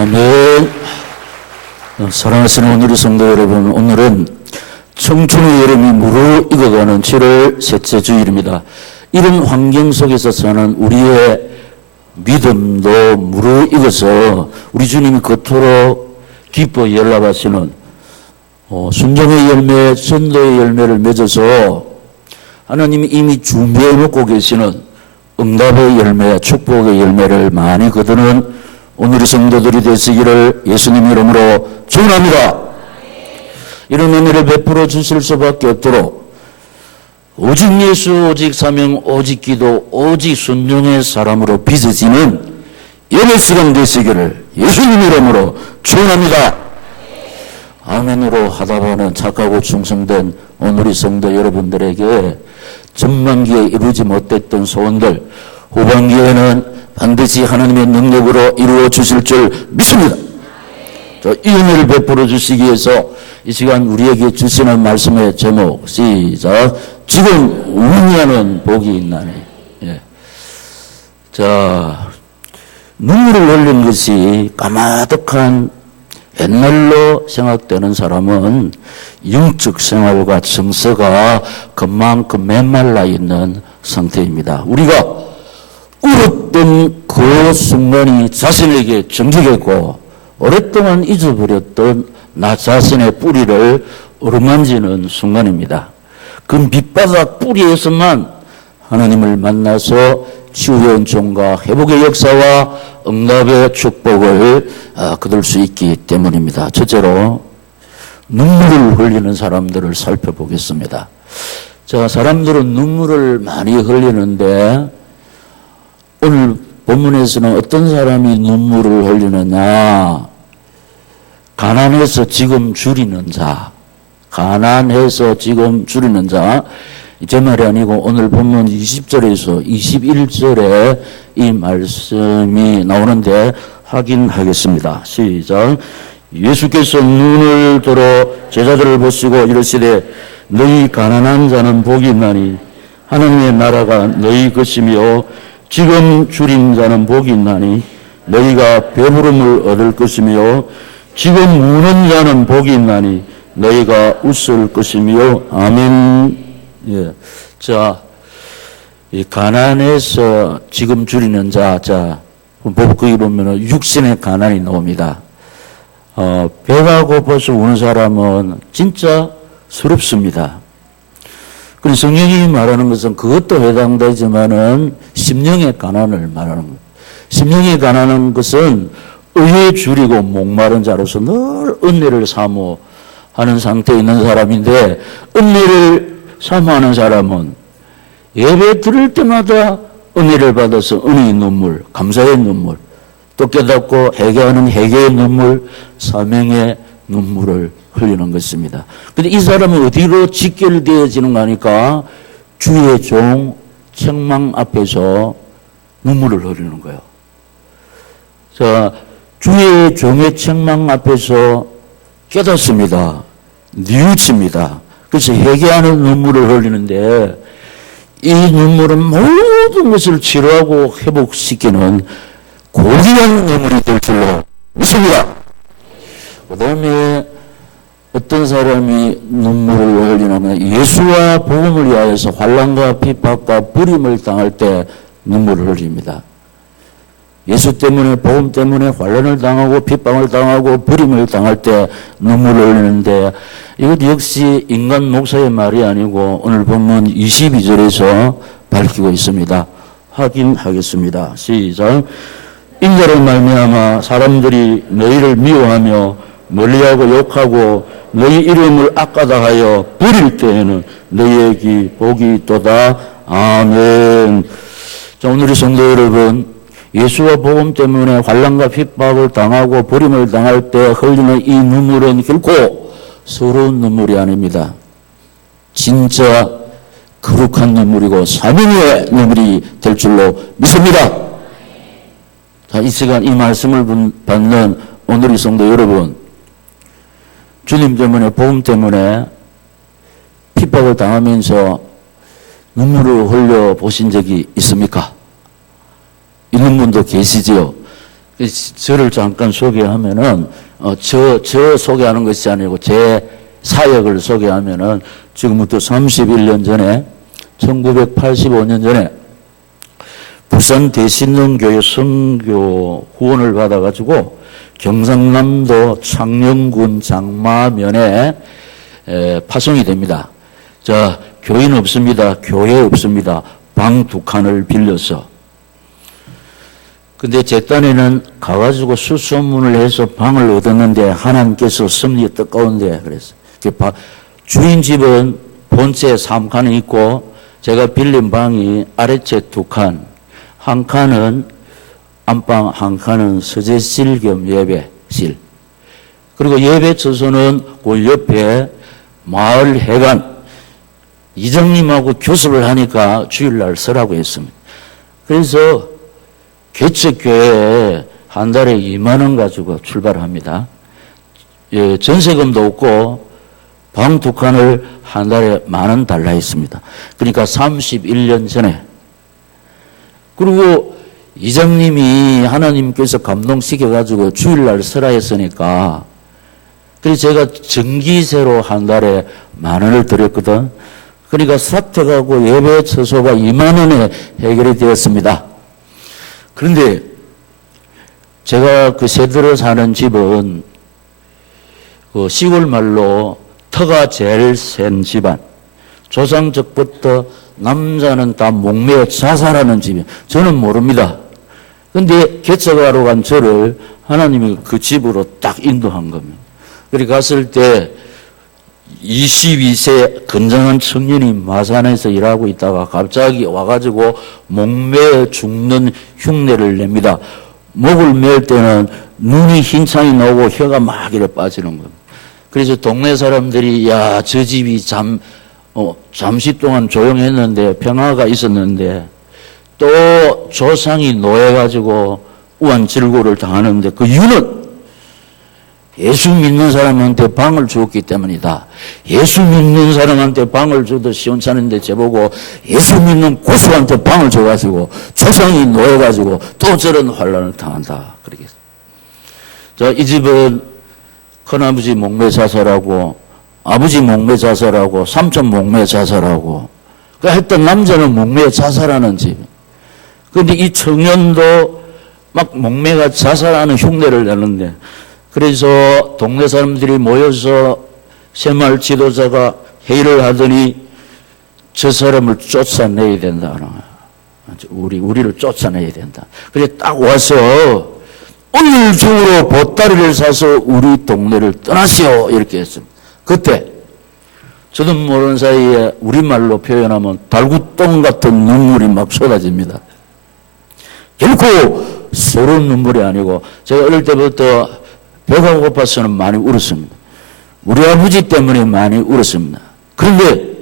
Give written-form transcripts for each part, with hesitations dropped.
아멘. 사랑하시는 오늘의 성도 여러분, 오늘은 청춘의 여름이 무르익어가는 7월 셋째 주일입니다. 이런 환경 속에서 사는 우리의 믿음도 무르익어서 우리 주님이 그토록 기뻐 연락하시는 순종의 열매, 전도의 열매를 맺어서 하나님이 이미 준비해 놓고 계시는 응답의 열매, 축복의 열매를 많이 거두는 오늘의 성도들이 되시기를 예수님 이름으로 축원합니다. 이런 은혜를 베풀어 주실 수밖에 없도록 오직 예수, 오직 사명, 오직 기도, 오직 순종의 사람으로 빚어지는 예배 시간 되시기를 예수님 이름으로 축원합니다. 아멘으로 하다 보는 착하고 충성된 오늘의 성도 여러분들에게 전반기에 이루지 못했던 소원들 후반기에는 반드시 하나님의 능력으로 이루어 주실 줄 믿습니다. 이 은혜를 베풀어 주시기 위해서 이 시간 우리에게 주시는 말씀의 제목 시작. 지금 운하는 복이 있나니. 자, 눈물을 흘린 것이 까마득한 옛날로 생각되는 사람은 영적 생활과 정서가 그만큼 메말라 있는 상태입니다. 우리가 울었던 그 순간이 자신에게 정직했고 오랫동안 잊어버렸던 나 자신의 뿌리를 어루만지는 순간입니다. 그 밑바닥 뿌리에서만 하나님을 만나서 치유의 은총과 회복의 역사와 응답의 축복을 거둘 수 있기 때문입니다. 첫째로 눈물을 흘리는 사람들을 살펴보겠습니다. 자, 사람들은 눈물을 많이 흘리는데 오늘 본문에서는 어떤 사람이 눈물을 흘리느냐? 가난해서 지금 줄이는 자. 가난해서 지금 줄이는 자. 제 말이 아니고 오늘 본문 20절에서 21절에 이 말씀이 나오는데 확인하겠습니다. 시작. 예수께서 눈을 들어 제자들을 보시고 이르시되 너희 가난한 자는 복이 있나니 하나님의 나라가 너희 것이며 지금 줄인 자는 복이 있나니 너희가 배부름을 얻을 것이며 지금 우는 자는 복이 있나니 너희가 웃을 것이며 아멘. 예. 자, 이 가난해서 지금 줄이는 자, 거기 보면은 육신의 가난이 나옵니다. 배가 고파서 우는 사람은 진짜 서럽습니다. 그럼 성경이 말하는 것은 그것도 해당되지만은 심령의 가난을 말하는 거예요. 심령의 가난한 것은 의에 줄이고 목마른 자로서 늘 은혜를 사모하는 상태에 있는 사람인데 은혜를 사모하는 사람은 예배 드릴 때마다 은혜를 받아서 은혜의 눈물, 감사의 눈물, 또 깨닫고 회개하는 회개의 눈물, 사명의 눈물을 흘리는 것입니다. 근데 이 사람은 어디로 직결되어지는가 하니까 주의 종 책망 앞에서 눈물을 흘리는 거예요. 자, 주의 종의 책망 앞에서 깨닫습니다. 뉘우칩니다. 그래서 회개하는 눈물을 흘리는데 이 눈물은 모든 것을 치료하고 회복시키는 고귀한 눈물이 될 줄로 믿습니다. 그 다음에 어떤 사람이 눈물을 흘리냐면 예수와 복음을 위하여서 환난과 핍박과 부림을 당할 때 눈물을 흘립니다. 예수 때문에 복음 때문에 환난을 당하고 핍박을 당하고 부림을 당할 때 눈물을 흘리는데 이것 역시 인간 목사의 말이 아니고 오늘 본문 22절에서 밝히고 있습니다. 확인하겠습니다. 시작. 인자로 말미암아 사람들이 너희를 미워하며 멀리하고 욕하고 너희 이름을 악하다 하여 부릴 때에는 너희에게 복이 있도다. 아멘. 자, 오늘의 성도 여러분, 예수와 복음 때문에 환난과 핍박을 당하고 부림을 당할 때 흘리는 이 눈물은 결코 서러운 눈물이 아닙니다. 진짜 거룩한 눈물이고 사명의 눈물이 될 줄로 믿습니다. 자, 이 시간 이 말씀을 받는 오늘의 성도 여러분, 주님 때문에 복음 때문에 핍박을 당하면서 눈물을 흘려 보신 적이 있습니까? 있는 분도 계시지요. 저를 잠깐 소개하면은, 저 소개하는 것이 아니고 제 사역을 소개하면은 지금부터 31년 전에, 1985년 전에 부산 대신릉교회 선교 후원을 받아가지고 경상남도 창녕군 장마면에 파송이 됩니다. 자, 교인 없습니다. 교회 없습니다. 방 2칸을 빌려서. 근데 제 딴에는 가가지고 수소문을 해서 방을 얻었는데 하나님께서 섭리에 뜻가운데 그랬어요. 주인 집은 본체 3칸이 있고 제가 빌린 방이 아래채 2칸, 한 칸은 안방, 한 칸은 서재실 겸 예배실. 그리고 예배처소는 그 옆에 마을 회관, 이장님하고 교섭을 하니까 주일날 서라고 했습니다. 그래서 개척교회에 한 달에 2만 원 가지고 출발합니다. 예, 전세금도 없고 방 2칸을 한 달에 10,000원 달라 했습니다. 그러니까 31년 전에. 그리고 이장님이 하나님께서 감동시켜가지고 주일날 서라 했으니까 그래서 제가 전기세로 한 달에 10,000원을 드렸거든. 그러니까 사택하고 예배 처소가 2만 원에 해결이 되었습니다. 그런데 제가 그 새들어 사는 집은 그 시골 말로 터가 제일 센 집안. 조상적부터 남자는 다 목매어 자살하는 집이에요. 저는 모릅니다. 근데 개척하러 간 저를 하나님이 그 집으로 딱 인도한 겁니다. 그리 갔을 때 22세 건장한 청년이 마산에서 일하고 있다가 갑자기 와가지고 목매어 죽는 흉내를 냅니다. 목을 맬 때는 눈이 흰창이 나오고 혀가 막 이래 빠지는 겁니다. 그래서 동네 사람들이 야, 저 집이 잠시 동안 조용했는데 평화가 있었는데 또 조상이 노해가지고 우한질고를 당하는데 그 이유는 예수 믿는 사람한테 방을 주었기 때문이다. 예수 믿는 사람한테 방을 줘도 시원찮은데 저보고 예수 믿는 고수한테 방을 줘가지고 조상이 노해가지고 또 저런 환란을 당한다. 그러겠습니다. 자, 이 집은 큰아버지 목매 자살하고 아버지 목매 자살하고 삼촌 목매 자살하고 그 했던 남자는 목매 자살하는 집. 그런데 이 청년도 막 목매가 자살하는 흉내를 내는데 그래서 동네 사람들이 모여서 새마을 지도자가 회의를 하더니 저 사람을 쫓아내야 된다. 우리를 쫓아내야 된다. 그래 딱 와서 오늘 중으로 보따리를 사서 우리 동네를 떠나시오 이렇게 했습니다. 그때 저도 모르는 사이에 우리말로 표현하면 달구똥 같은 눈물이 막 쏟아집니다. 결코 서러운 눈물이 아니고 제가 어릴 때부터 배가 고파서는 많이 울었습니다. 우리 아버지 때문에 많이 울었습니다. 그런데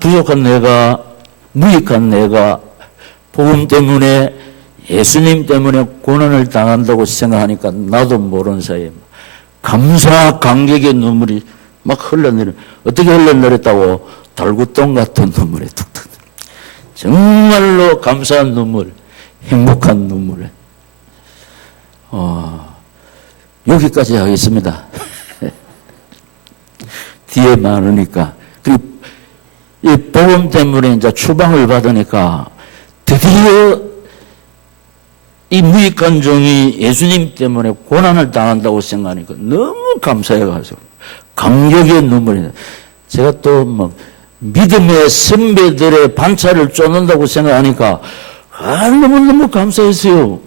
부족한 내가, 무익한 내가 복음 때문에 예수님 때문에 고난을 당한다고 생각하니까 나도 모르는 사이에 감사 감격의 눈물이 막 흘러내려. 어떻게 흘러내렸다고? 달구똥 같은 눈물에 툭툭. 정말로 감사한 눈물, 행복한 눈물. 여기까지 하겠습니다. 뒤에 많으니까. 그리고 이 복음 때문에 이제 추방을 받으니까 드디어 이 무익한 종이 예수님 때문에 고난을 당한다고 생각하니까 너무 감사해가지고 감격의 눈물이. 제가 또 뭐 믿음의 선배들의 반차를 쫓는다고 생각하니까 너무너무 감사했어요.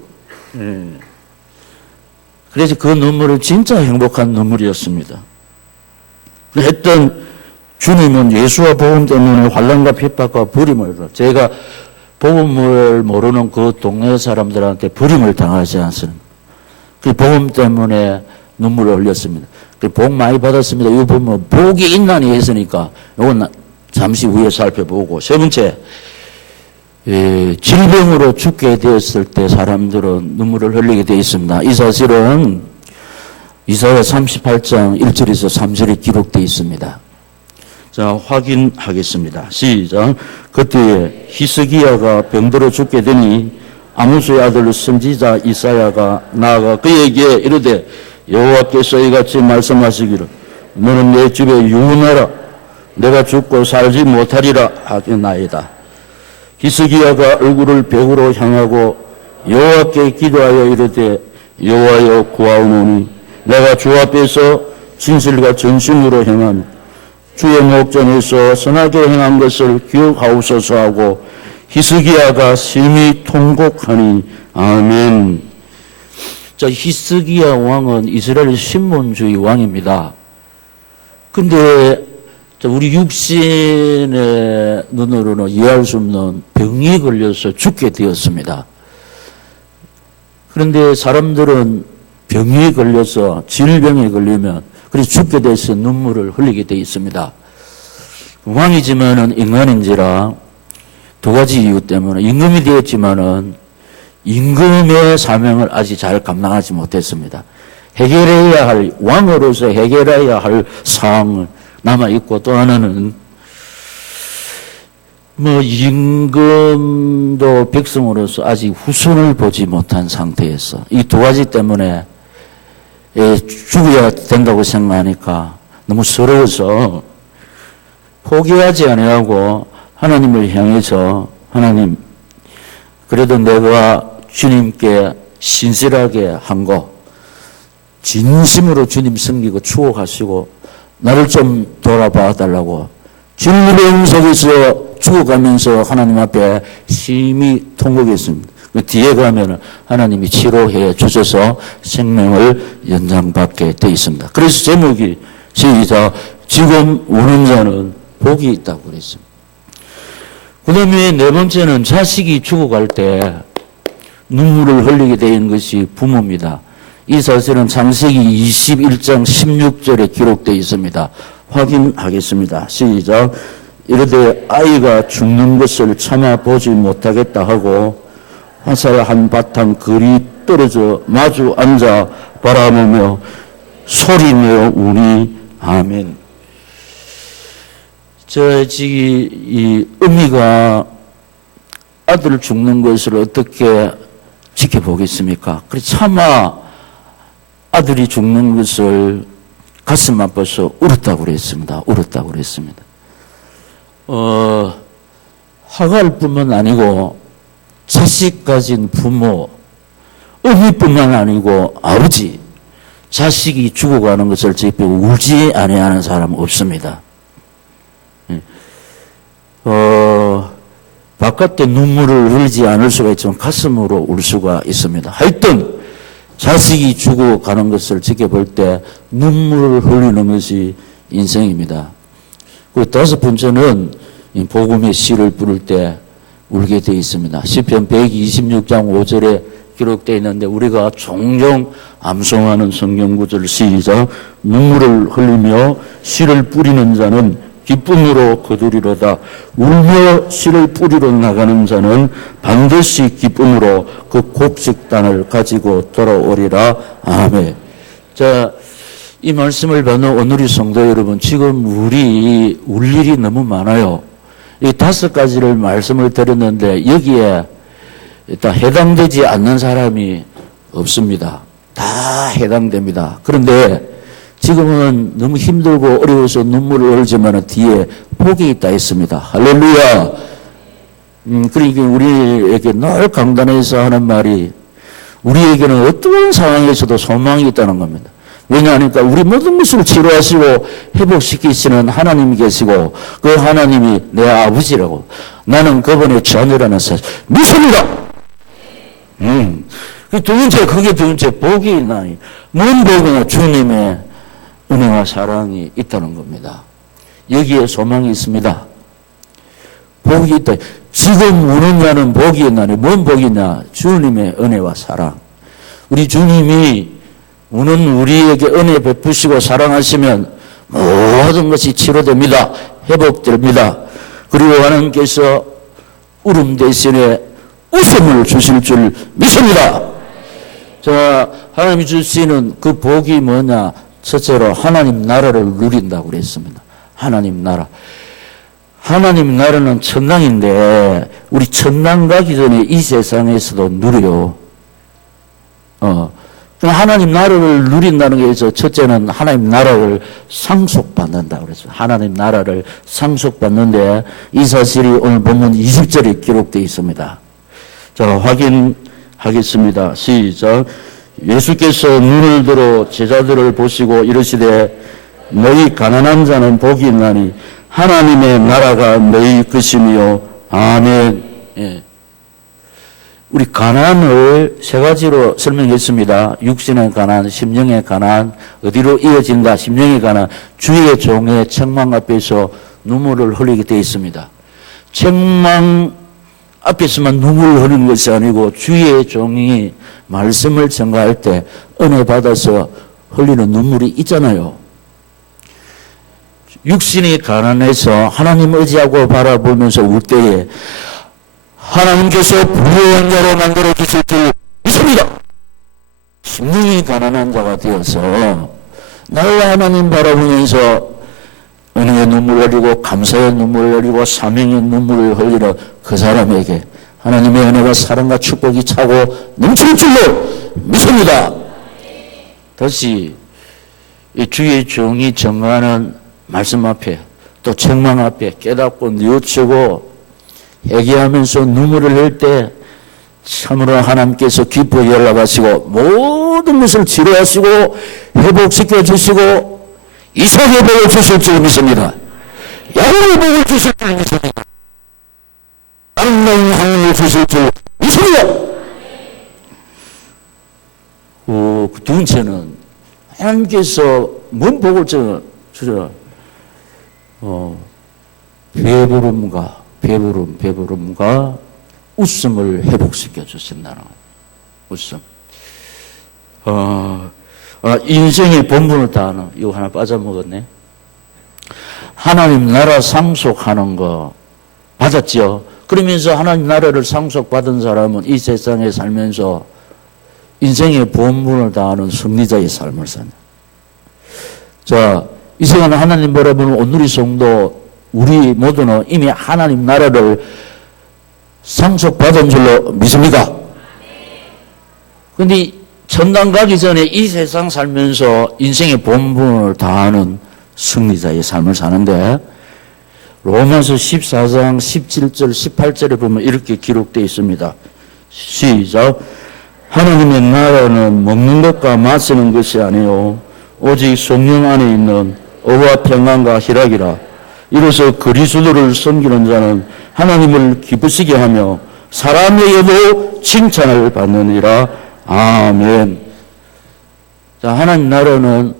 그래서 그 눈물은 진짜 행복한 눈물이었습니다. 했던 주님은 예수와 복음 때문에 환난과 핍박과 버림을, 제가 복음을 모르는 그 동네 사람들한테 버림을 당하지 않습니다. 그 복음 때문에 눈물을 흘렸습니다. 그 복 많이 받았습니다. 이거 보면 복이 있나니 했으니까 이건 잠시 후에 살펴보고, 세 번째, 질병으로 죽게 되었을 때 사람들은 눈물을 흘리게 되어 있습니다. 이 사실은 이사야 38장 1절에서 3절에 기록되어 있습니다. 자, 확인하겠습니다. 시작. 그때에 히스기야가 병들어 죽게 되니 아모스의 아들 선지자 이사야가 나아가 그에게 이르되 여호와께서 이같이 말씀하시기를 너는 내 집에 유언하라 내가 죽고 살지 못하리라 하겠나이다. 히스기야가 얼굴을 벽으로 향하고 여호와께 기도하여 이르되 여호와여 구하오노니 내가 주 앞에서 진실과 전심으로 행한 주의 목전에서 선하게 행한 것을 기억하옵소서 하고 히스기야가 심히 통곡하니 아멘. 자, 히스기야 왕은 이스라엘 신분주의 왕입니다. 근데 우리 육신의 눈으로는 이해할 수 없는 병이 걸려서 죽게 되었습니다. 그런데 사람들은 병이 걸려서 질병에 걸리면 그래서 죽게 돼서 눈물을 흘리게 되어 있습니다. 왕이지만은 인간인지라 두 가지 이유 때문에 임금이 되었지만은 임금의 사명을 아직 잘 감당하지 못했습니다. 해결해야 할, 왕으로서 해결해야 할 사항은 남아있고 또 하나는 임금도 백성으로서 아직 후손을 보지 못한 상태에서 이 두 가지 때문에 죽어야 된다고 생각하니까 너무 서러워서 포기하지 아니하고 하나님을 향해서 하나님 그래도 내가 주님께 신실하게 한 거 진심으로 주님 섬기고 추억하시고 나를 좀 돌아봐 달라고 질병 속에서 죽어가면서 하나님 앞에 심히 통곡했습니다. 그 뒤에 가면 하나님이 치료해 주셔서 생명을 연장받게 되어 있습니다. 그래서 제목이 시작 지금 우는 자는 복이 있다고 그랬습니다. 그 다음에 네 번째는 자식이 죽어갈 때 눈물을 흘리게 되는 것이 부모입니다. 이 사실은 창세기 21장 16절에 기록되어 있습니다. 확인하겠습니다. 시작. 이르되 아이가 죽는 것을 참아보지 못하겠다 하고 화살 한 바탕 그리 떨어져 마주 앉아 바라보며 소리내어 우니 아멘. 이 어미가 아들 죽는 것을 어떻게 지켜보겠습니까? 그래 차마 아들이 죽는 것을 가슴 아파서 울었다고 그랬습니다. 울었다고 그랬습니다. 하갈뿐만 아니고 자식 가진 부모, 어미뿐만 아니고 아버지, 자식이 죽어가는 것을 지켜보고 울지 아니하는 사람 없습니다. 바깥에 눈물을 흘리지 않을 수가 있지만 가슴으로 울 수가 있습니다. 하여튼 자식이 죽어가는 것을 지켜볼 때 눈물을 흘리는 것이 인생입니다. 그 다섯 번째는 복음의 씨를 부를 때 울게 되어 있습니다. 시편 126장 5절에 기록되어 있는데 우리가 종종 암송하는 성경 구절 시작 눈물을 흘리며 씨를 뿌리는 자는 기쁨으로 거두리로다. 울며 씨를 뿌리러 나가는 자는 반드시 기쁨으로 그 곡식단을 가지고 돌아오리라. 아멘. 자, 이 말씀을 받는 오늘의 성도 여러분, 지금 우리 울 일이 너무 많아요. 이 다섯 가지를 말씀을 드렸는데 여기에 일단 해당되지 않는 사람이 없습니다. 다 해당됩니다. 그런데 지금은 너무 힘들고 어려워서 눈물을 흘리지만 뒤에 복이 있다 했습니다. 할렐루야. 그러니까 우리에게 늘 강단에서 하는 말이 우리에게는 어떤 상황에서도 소망이 있다는 겁니다. 왜냐하니까 우리 모든 것을 치료하시고 회복시키시는 하나님이 계시고 그 하나님이 내 아버지라고 나는 그분의 자녀라는 사실 믿습니다. 그 두 번째, 그게 두 번째 복이 있나니 뭔 복이나 주님의 은혜와 사랑이 있다는 겁니다. 여기에 소망이 있습니다. 복이 있다. 지금 우는 자는 복이 있나니 뭔 복이냐? 주님의 은혜와 사랑. 우리 주님이 우는 우리에게 은혜 베푸시고 사랑하시면 모든 것이 치료됩니다. 회복됩니다. 그리고 하나님께서 울음 대신에 웃음을 주실 줄 믿습니다. 자, 하나님이 주시는 그 복이 뭐냐? 첫째로 하나님 나라를 누린다고 그랬습니다. 하나님 나라. 하나님 나라는 천당인데 우리 천당 가기 전에 이 세상에서도 누려요. 하나님 나라를 누린다는 게 있어. 첫째는 하나님 나라를 상속받는다 그랬어요. 하나님 나라를 상속받는데 이 사실이 오늘 본문 20절에 기록되어 있습니다. 자, 확인하겠습니다. 시작. 예수께서 눈을 들어 제자들을 보시고 이르시되 너희 가난한 자는 복이 있나니 하나님의 나라가 너희 것이며 아멘. 예. 우리 가난을 세 가지로 설명했습니다. 육신의 가난, 심령의 가난, 어디로 이어진다, 심령의 가난, 주의 종의 책망 앞에서 눈물을 흘리게 되어 있습니다. 책망 앞에서만 눈물을 흘리는 것이 아니고 주의 종이 말씀을 전가할 때 은혜 받아서 흘리는 눈물이 있잖아요. 육신이 가난해서 하나님 의지하고 바라보면서 울 때에 하나님께서 부유한 자로 만들어 주실 줄 믿습니다. 심령이 가난한 자가 되어서 날 하나님 바라보면서 은혜의 눈물을 흘리고 감사의 눈물을 흘리고 사명의 눈물을 흘리는 그 사람에게 하나님의 은혜와 사랑과 축복이 차고 넘칠 줄로 믿습니다. 다시 이 주의 종이 정하는 말씀 앞에 또 책망 앞에 깨닫고 뉘우치고 회개하면서 눈물을 흘릴 때 참으로 하나님께서 기뻐 연락하시고 모든 것을 치료하시고 회복시켜 주시고 이삭의 복을 주실 줄 믿습니다. 야곱의 복을 주실 줄 믿습니다. 아름다운 하늘을 주실 줄 믿습니다. 두 번째는 하나님께서 뭔 복을 주셔? 배부름과 웃음을 회복시켜 주신다는 거예요. 웃음. 인생의 본분을 다하는, 이거 하나 빠져먹었네. 하나님 나라 상속하는 거 받았죠. 그러면서 하나님 나라를 상속받은 사람은 이 세상에 살면서 인생의 본분을 다하는 승리자의 삶을 사는. 자, 이 시간에 하나님 바라보는 오늘의 성도, 우리 모두는 이미 하나님 나라를 상속받은 줄로 믿습니다. 그런데 천당 가기 전에 이 세상 살면서 인생의 본분을 다하는 승리자의 삶을 사는데 로마서 14장 17절 18절에 보면 이렇게 기록되어 있습니다. 시작. 하나님의 나라는 먹는 것과 마시는 것이 아니요 오직 성령 안에 있는 의와 평안과 희락이라. 이로써 그리스도를 섬기는 자는 하나님을 기쁘시게 하며 사람에게도 칭찬을 받느니라. 아멘. 자, 하나님 나라는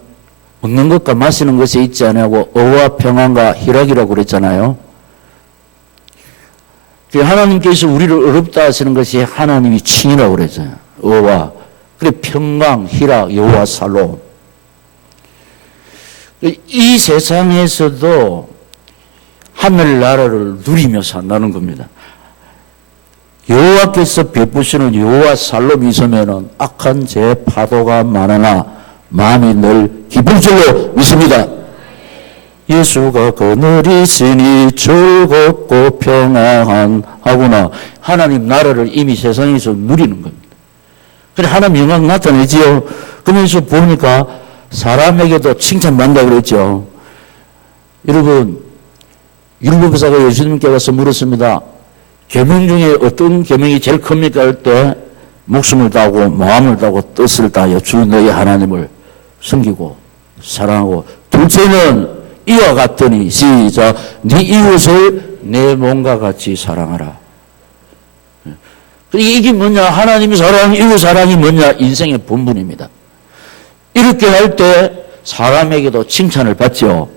먹는 것과 마시는 것이 있지 않냐고 의와 평안과 희락이라고 그랬잖아요. 하나님께서 우리를 어렵다 하시는 것이 하나님이 칭이라고 그랬잖아요. 의와. 그래 평강, 희락, 여호와 살롬. 이 세상에서도 하늘나라를 누리며 산다는 겁니다. 여호와께서 베푸시는 여호와 살롬이 있으면 악한 제 파도가 많으나 마음이 늘 기쁠 줄로 믿습니다. 예수가 그늘이시니 즐겁고 평안하구나. 하나님 나라를 이미 세상에서 누리는 겁니다. 그래 하나님 영광 나타내지요. 그러면서 보니까 사람에게도 칭찬받는다 그랬죠. 여러분, 율법사가 예수님께 가서 물었습니다. 계명 중에 어떤 계명이 제일 큽니까? 할 때 목숨을 다하고 마음을 다하고 뜻을 다하여 주 너희 하나님을 섬기고 사랑하고, 둘째는 이와 같더니 시작. 네 이웃을 내 몸과 같이 사랑하라. 이게 뭐냐? 하나님의 사랑, 이웃 사랑이 뭐냐? 인생의 본분입니다. 이렇게 할 때 사람에게도 칭찬을 받죠.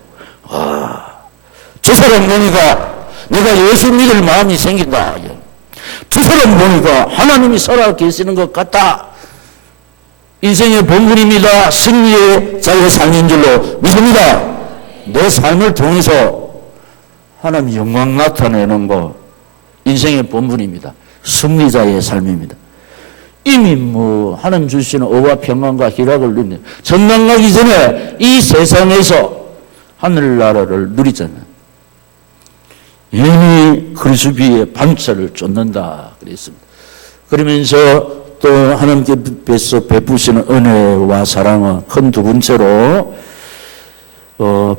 저 사람 보니까 내가 예수 믿을 마음이 생긴다. 저 사람 보니까 하나님이 살아 계시는 것 같다. 인생의 본분입니다. 승리의 자유의 삶인 줄로 믿습니다. 내 삶을 통해서 하나님 영광 나타내는 것, 인생의 본분입니다. 승리자의 삶입니다. 이미 하나님 주시는 의와 평안과 희락을 누리는, 천당 가기 전에 이 세상에서 하늘나라를 누리잖아요. 이미 그리스도의 반차를 쫓는다 그랬습니다. 그러면서 또 하나님께서 베푸시는 은혜와 사랑은 큰 두 번째로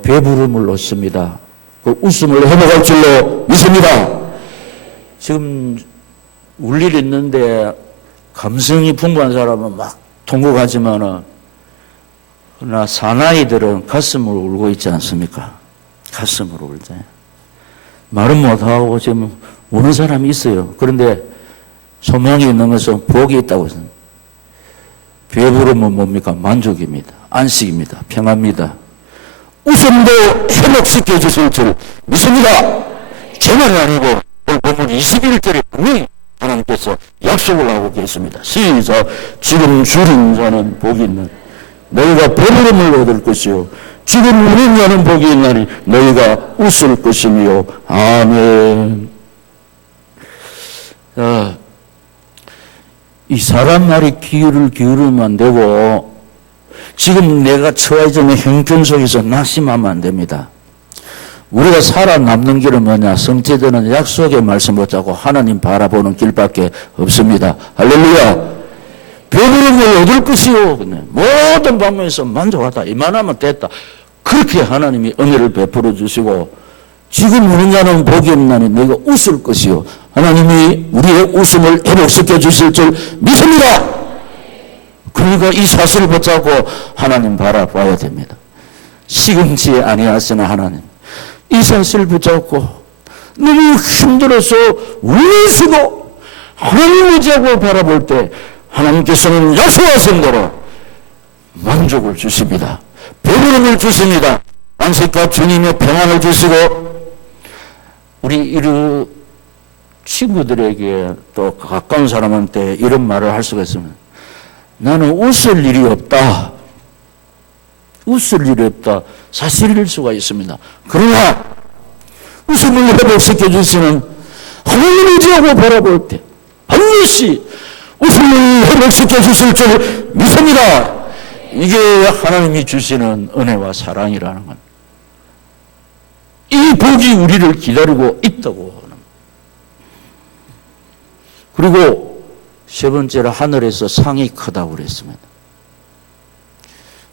배부름을 얻습니다. 그 웃음을 회복할 줄로 믿습니다. 지금 울 일 있는데 감성이 풍부한 사람은 막 통곡하지만은 그러나 사나이들은 가슴으로 울고 있지 않습니까? 가슴으로 울지. 말은 못하고 지금 우는 사람이 있어요. 그런데 소망이 있는 것은 복이 있다고 했습니다. 배부름은 뭡니까? 만족입니다. 안식입니다. 평화입니다. 웃음도 회복시켜 주실 줄 믿습니다. 제 말이 아니고 오늘 본문 21절에 분명히 하나님께서 약속을 하고 계십니다. 시작. 지금 줄인 자는 복이 있는 너희가 배부름을 얻을 것이요 지금 우는 자는 복이 있나니 너희가 웃을 것이며 아멘. 이 사람 말이 귀를 기울이면 안 되고 지금 내가 처해져 있는 형편 속에서 낙심하면 안 됩니다. 우리가 살아남는 길은 뭐냐? 성취되는 약속의 말씀 붙잡고 하나님 바라보는 길밖에 없습니다. 할렐루야. 배부름을 얻을 것이요. 모든 방면에서 만족하다. 이만하면 됐다. 그렇게 하나님이 은혜를 베풀어 주시고 지금 우는 자는 복이 없나니 너희가 웃을 것이요. 하나님이 우리의 웃음을 회복시켜 주실 줄 믿습니다. 그러니까 이 사실을 붙잡고 하나님 바라봐야 됩니다. 시금치 아니하시는 하나님. 이 사실을 붙잡고 너무 힘들어서 울수도 하나님을 의지하고 바라볼 때 하나님께서는 약속하신 대로 만족을 주십니다. 배부름을 주십니다. 안식과 주님의 평안을 주시고 우리 이런 친구들에게 또 가까운 사람한테 이런 말을 할 수가 있습니다. 나는 웃을 일이 없다. 웃을 일이 없다. 사실일 수가 있습니다. 그러나 웃음을 회복시켜 주시는 하나님을 의지하고 바라볼 때 반드시 웃음을 회복시켜 주실 줄 믿습니다. 이게 하나님이 주시는 은혜와 사랑이라는 건. 이 복이 우리를 기다리고 있다고 하는. 그리고 세 번째로 하늘에서 상이 크다고 그랬습니다.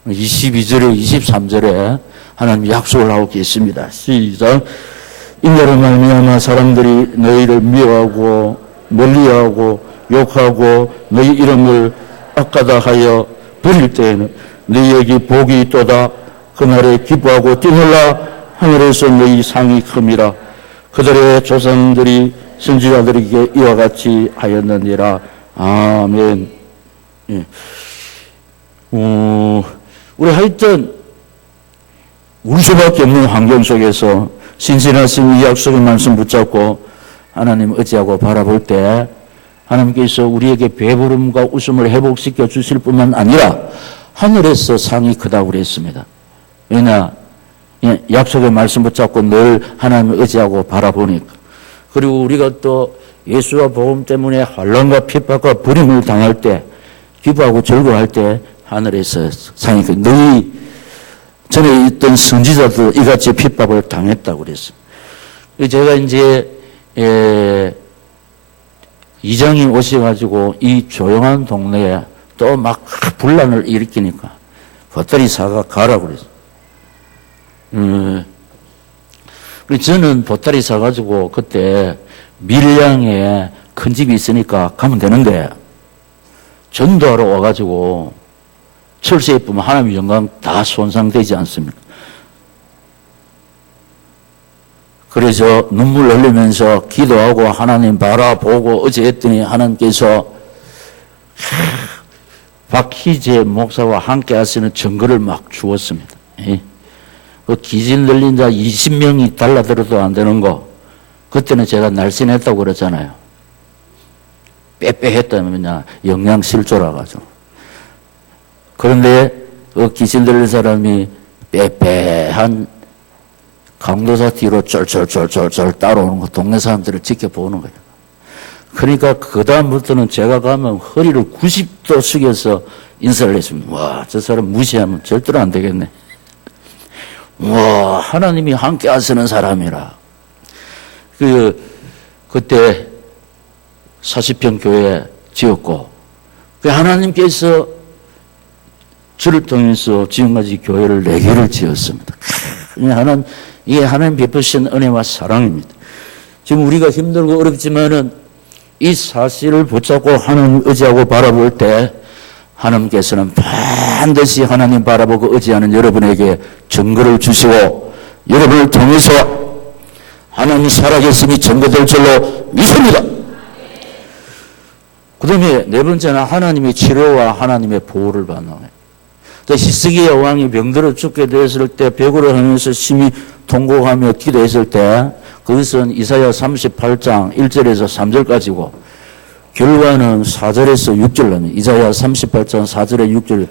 22절에 23절에 하나님 약속을 하고 계십니다. 시작. 인자로 말미암아 사람들이 너희를 미워하고 멀리하고 욕하고 너희 이름을 악하다 하여 버릴 때에는 너희에게 복이 있도다. 그날에 기뻐하고 뛰놀라. 하늘에서 너희 상이 큽니다. 그들의 조상들이 선지자들에게 이와 같이 하였느니라. 아멘. 예. 우리 하여튼 울 수밖에 없는 환경 속에서 신실하신 이 약속의 말씀 붙잡고 하나님 의지하고 바라볼 때 하나님께서 우리에게 배부름과 웃음을 회복시켜 주실 뿐만 아니라 하늘에서 상이 크다고 그랬습니다. 왜냐? 약속의 말씀 붙잡고 늘 하나님을 의지하고 바라보니까. 그리고 우리가 또 예수와 복음 때문에 환난과 핍박과 불임을 당할 때 기뻐하고 즐거워할 때 하늘에서 상이 크. 너희 전에 있던 선지자도 이같이 핍박을 당했다고 그랬습니다. 제가 이제 이장이 오셔가지고 이 조용한 동네에 또 막 분란을 일으키니까 보따리 사가 가라고 그랬어요. 저는 보따리 사가지고 그때 밀양에 큰 집이 있으니까 가면 되는데 전도하러 와가지고 철새에 보면 하나님의 영광 다 손상되지 않습니까? 그래서 눈물 흘리면서 기도하고 하나님 바라보고 어제했더니 하나님께서 박희재 목사와 함께 하시는 증거를 막 주었습니다. 그 기진 들린 자 20명이 달라들어도 안 되는 거 그때는 제가 날씬했다고 그랬잖아요. 빼빼했다면요 영양실조라 가지고. 그런데 그 기진 들린 사람이 빼빼한 강도사 뒤로 쫄쫄쫄쫄쫄 따라오는 거 동네 사람들을 지켜보는 거예요. 그러니까 그 다음부터는 제가 가면 허리를 90도 숙여서 인사를 했습니다. 와, 저 사람 무시하면 절대로 안 되겠네. 와, 하나님이 함께 하시는 사람이라. 그때 40평 교회 지었고, 하나님께서 저를 통해서 지금까지 교회를 4개를 지었습니다. 이게 하나님 베푸신 은혜와 사랑입니다. 지금 우리가 힘들고 어렵지만은 이 사실을 붙잡고 하나님 의지하고 바라볼 때 하나님께서는 반드시 하나님 바라보고 의지하는 여러분에게 증거를 주시고 여러분을 통해서 하나님이 살아계심이 증거될 줄로 믿습니다. 그 다음에 4번째는 하나님의 치료와 하나님의 보호를 받는 거예요. 히스기야 왕이 병들어 죽게 되었을 때 벽으로 향해서 심히 통곡하며 기도했을 때 그것은 이사야 38장 1절에서 3절까지고 결과는 4절에서 6절 나옵니다. 이사야 38장 4절에 6절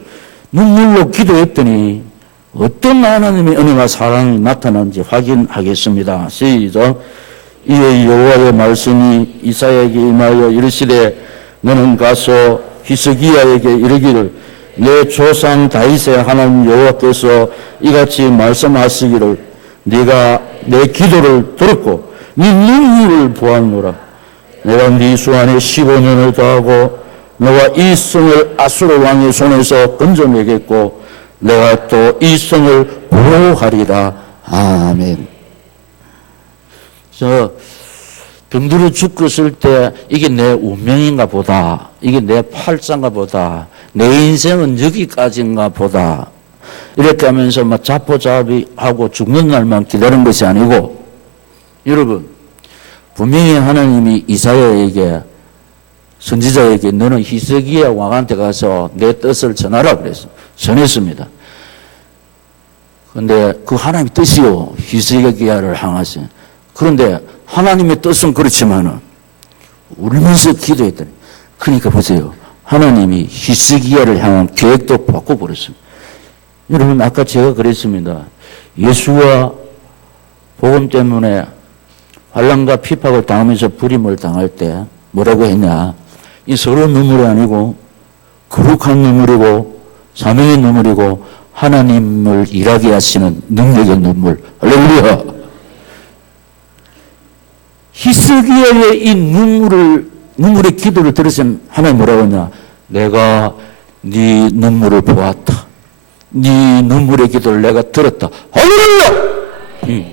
눈물로 기도했더니 어떤 하나님의 은혜와 사랑이 나타나는지 확인하겠습니다. 시작. 이에 여호와의 말씀이 이사야에게 임하여 이르시되 너는 가서 히스기야에게 이르기를 내 조상 다윗의 하나님 여호와께서 이같이 말씀하시기를 네가 내 기도를 들었고 네 눈물을 보았노라. 내가 네 수 안에 15년을 더하고 너와 이 성을 아수르 왕의 손에서 건져내겠고 내가 또 이 성을 보호하리라. 아멘. 병들어 죽었을 때 이게 내 운명인가 보다, 이게 내 팔자인가 보다, 내 인생은 여기까지인가 보다 이렇게 하면서 막 자포자비하고 죽는 날만 기다리는 것이 아니고, 여러분 분명히 하나님이 이사야에게 선지자에게 너는 히스기야 왕한테 가서 내 뜻을 전하라 그랬어요. 전했습니다. 그런데 그 하나님의 뜻이요 히스기야를 향하신, 그런데 하나님의 뜻은 그렇지만은 울면서 기도했더니, 그러니까 보세요, 하나님이 히스기야를 향한 계획도 바꿔버렸습니다. 여러분 아까 제가 그랬습니다. 예수와 복음 때문에 환난과 핍박을 당하면서 불임을 당할 때 뭐라고 했냐, 이 서러운 눈물이 아니고 거룩한 눈물이고 사명의 눈물이고 하나님을 일하게 하시는 능력의 눈물. 할렐루야. 히스기야의 이 눈물의 기도를 들으신 하나님 뭐라고 하냐, 내가 네 눈물을 보았다, 네 눈물의 기도를 내가 들었다. 할렐루야.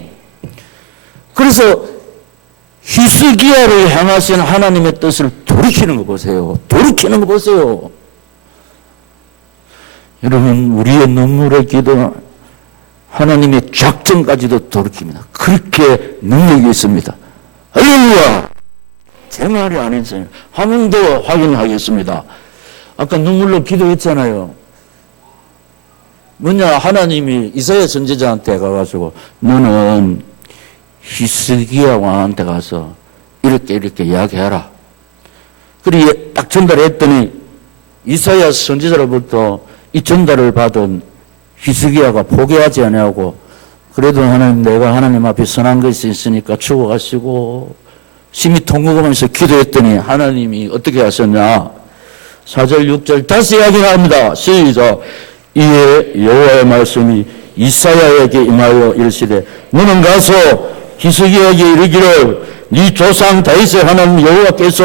그래서 히스기야를 향하신 하나님의 뜻을 돌이키는 거 보세요. 돌이키는 거 보세요. 여러분 우리의 눈물의 기도 하나님의 작정까지도 돌이킵니다. 그렇게 능력이 있습니다. 할렐루야. 제 말이 아니잖아요. 한 번 더 확인하겠습니다. 아까 눈물로 기도했잖아요. 뭐냐, 하나님이 이사야 선지자한테 가가지고 너는 히스기야 왕한테 가서 이렇게 이야기해라. 그리고 딱 전달했더니 이사야 선지자로부터 이 전달을 받은 히스기야가 포기하지 않냐고, 그래도 하나님, 내가 하나님 앞에 선한 것이 있으니까 죽어가시고 심히 통곡하면서 기도했더니 하나님이 어떻게 하셨냐. 4절 6절 다시 이야기합니다. 시작. 이에 여호와의 말씀이 이사야에게 임하여 이르시되 너는 가서 히스기야에게 이르기를 네 조상 다윗의 하나님 여호와께서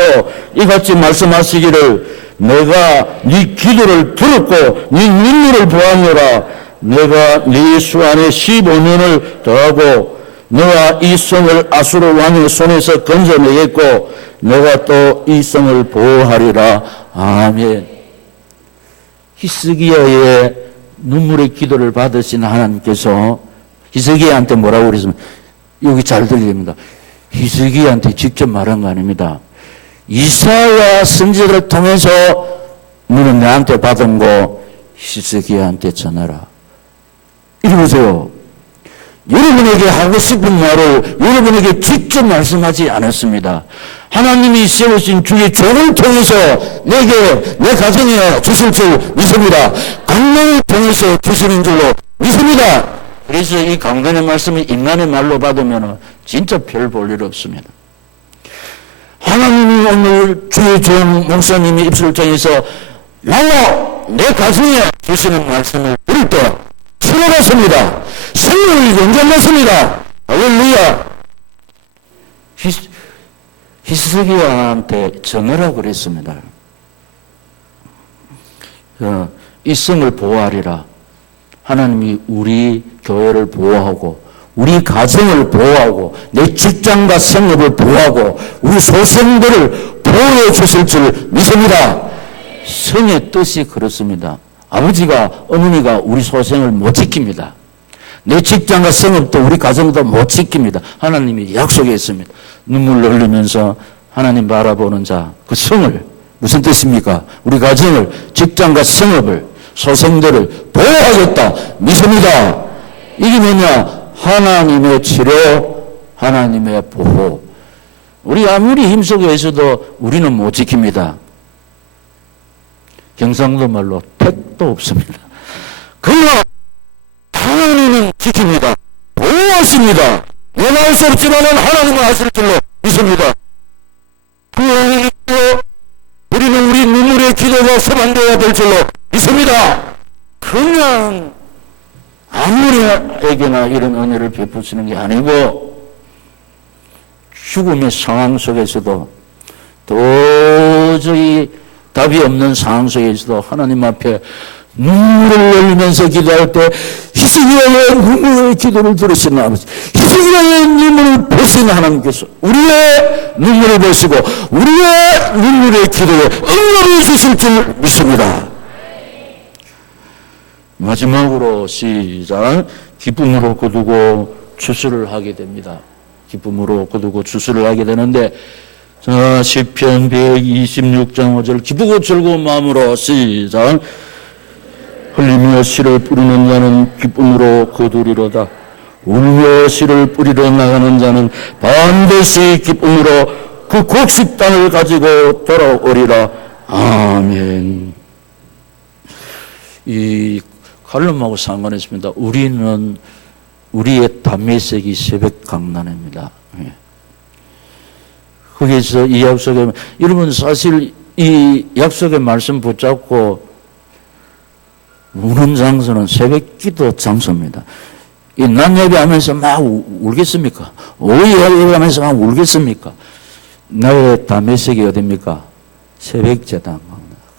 이같이 말씀하시기를 내가 네 기도를 들었고 네 눈물을 보았노라. 내가 네 수 안에 15년을 더하고 너와 이 성을 아수르 왕의 손에서 건져내겠고 내가 또 이 성을 보호하리라. 아멘. 히스기야의 눈물의 기도를 받으신 하나님께서 히스기야한테 뭐라고 그랬으면, 여기 잘 들립니다. 히스기야한테 직접 말한 거 아닙니다. 이사야 선지자를 통해서 너는 내한테 받은 거 히스기야한테 전하라. 이리 보세요. 여러분에게 하고 싶은 말을 여러분에게 직접 말씀하지 않았습니다. 하나님이 세우신 주의 종을 통해서 내게, 내 가정에 주실 줄 믿습니다. 강론을 통해서 주시는 줄로 믿습니다. 그래서 이 강론의 말씀을 인간의 말로 받으면 진짜 별 볼 일 없습니다. 하나님이 오늘 주의 종 목사님의 입술을 통해서 나와 내 가정에 주시는 말씀을 들을 때 살아났습니다. 생명을 연장했습니다. 할렐루야. 히스기야한테 전하라 그랬습니다. 이 성을 보호하리라. 하나님이 우리 교회를 보호하고 우리 가정을 보호하고 내 직장과 생업을 보호하고 우리 소생들을 보호해 주실 줄 믿습니다. 성의 뜻이 그렇습니다. 아버지가 어머니가 우리 소생을 못 지킵니다. 내 직장과 생업도 우리 가정도 못 지킵니다. 하나님이 약속했습니다. 눈물을 흘리면서 하나님 바라보는 자, 그 성을, 무슨 뜻입니까? 우리 가정을, 직장과 생업을, 소생들을 보호하겠다 믿습니다. 이게 뭐냐? 하나님의 치료, 하나님의 보호. 우리 아무리 힘쓰고 해서도 우리는 못 지킵니다. 경상도 말로 택도 없습니다. 그러나 하나님은 지킵니다. 보호하십니다. 내가 할 수 없지만 하나님은 하실 줄로 믿습니다. 우리는 우리 눈물의 기도가 소망되어야 될 줄로 믿습니다. 그냥 아무에게나 이런 은혜를 베푸시는 게 아니고 죽음의 상황 속에서도 도저히 답이 없는 상황 속에서도 하나님 앞에 눈물을 흘리면서 기도할 때 히스기야의 눈물의 기도를 들으시는 아버지, 히스기야의 눈물을 보시는 하나님께서 우리의 눈물을 보시고 우리의 눈물의 기도에 응답해 주실 줄 믿습니다. 마지막으로 시작. 기쁨으로 거두고 추수를 하게 됩니다. 기쁨으로 거두고 추수를 하게 되는데, 자, 시편 126장 5절. 기쁘고 즐거운 마음으로 시작. 흘리며 씨를 뿌리는 자는 기쁨으로 거두리로다. 울며 씨를 뿌리러 나가는 자는 반드시 기쁨으로 그 곡식단을 가지고 돌아오리라. 아멘. 이 칼럼하고 상관했습니다. 우리는 우리의 담메색이 새벽 강단입니다. 거기서 이 약속에, 여러분 사실 이 약속의 말씀 붙잡고 우는 장소는 새벽 기도 장소입니다. 이 낮 예배하면서 막 울겠습니까? 오후 예배하면서 막 울겠습니까? 나의 담메색이 어딥니까? 새벽 제단.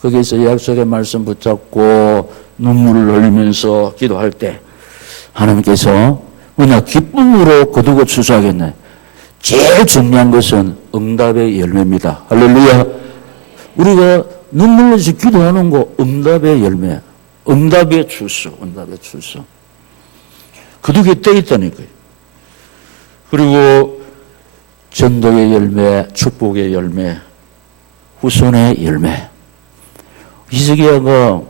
거기서 약속의 말씀 붙잡고 눈물을 흘리면서 기도할 때 하나님께서 뭐냐, 기쁨으로 거두고 추수하겠네. 제일 중요한 것은 응답의 열매입니다. 할렐루야. 우리가 눈물 흘려서 기도하는 거 응답의 열매, 응답의 추수, 응답의 추수. 거두게 떼 있다니까요. 그리고 전도의 열매, 축복의 열매, 후손의 열매. 히스기야가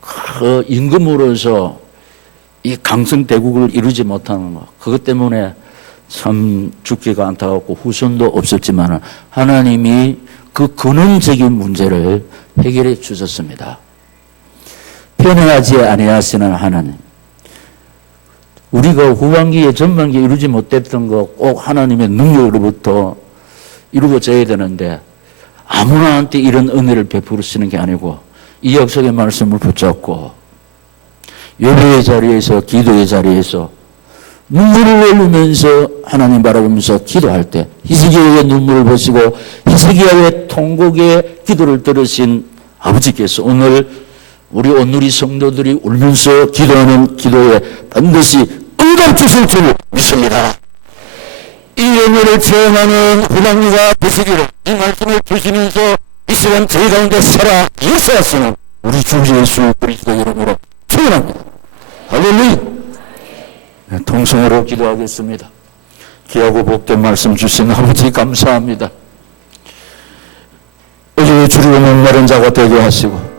그 임금으로서 이 강성대국을 이루지 못하는 것, 그것 때문에 참 죽기가 안타깝고 후손도 없었지만 하나님이 그 근원적인 문제를 해결해 주셨습니다. 변화하지 아니하시는 하나님. 우리가 후반기에 전반기에 이루지 못했던 거 꼭 하나님의 능력으로부터 이루어져야 되는데 아무나한테 이런 은혜를 베푸시는 게 아니고 이 약속의 말씀을 붙잡고 예배의 자리에서, 기도의 자리에서 눈물을 흘리면서 하나님 바라보면서 기도할 때 히스기야의 눈물을 보시고 히스기야의 통곡의 기도를 들으신 아버지께서 오늘 우리 온누리 성도들이 울면서 기도하는 기도에 반드시 응답 주실 줄 믿습니다. 이 은혜를 체험하는 후반기가 되시기를 이 말씀을 주시면서 이 시간 저희 가운데 살아 역사하시는 우리 주 예수 그리스도 이름으로 축원합니다. 할렐루야. 네, 통성으로 기도하겠습니다. 귀하고 복된 말씀 주신 아버지 감사합니다. 어제 주를 목마른 자가 되게 하시고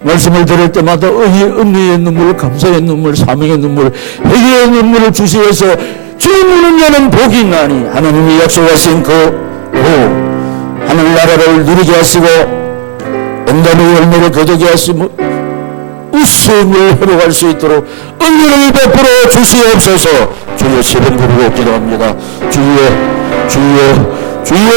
말씀을 들을 때마다 은혜의 눈물, 감사의 눈물, 사명의 눈물, 회개의 눈물을 주시어서 주님 우는 자는 복이 있나니 하나님이 약속하신 그 하늘나라를 누리게 하시고 응답의 열매를 거두게 하시고 웃음을 회복할 수 있도록 은혜를 베풀어 주시옵소서. 주여 세번 부르고 기도합니다. 주여 주여 주여.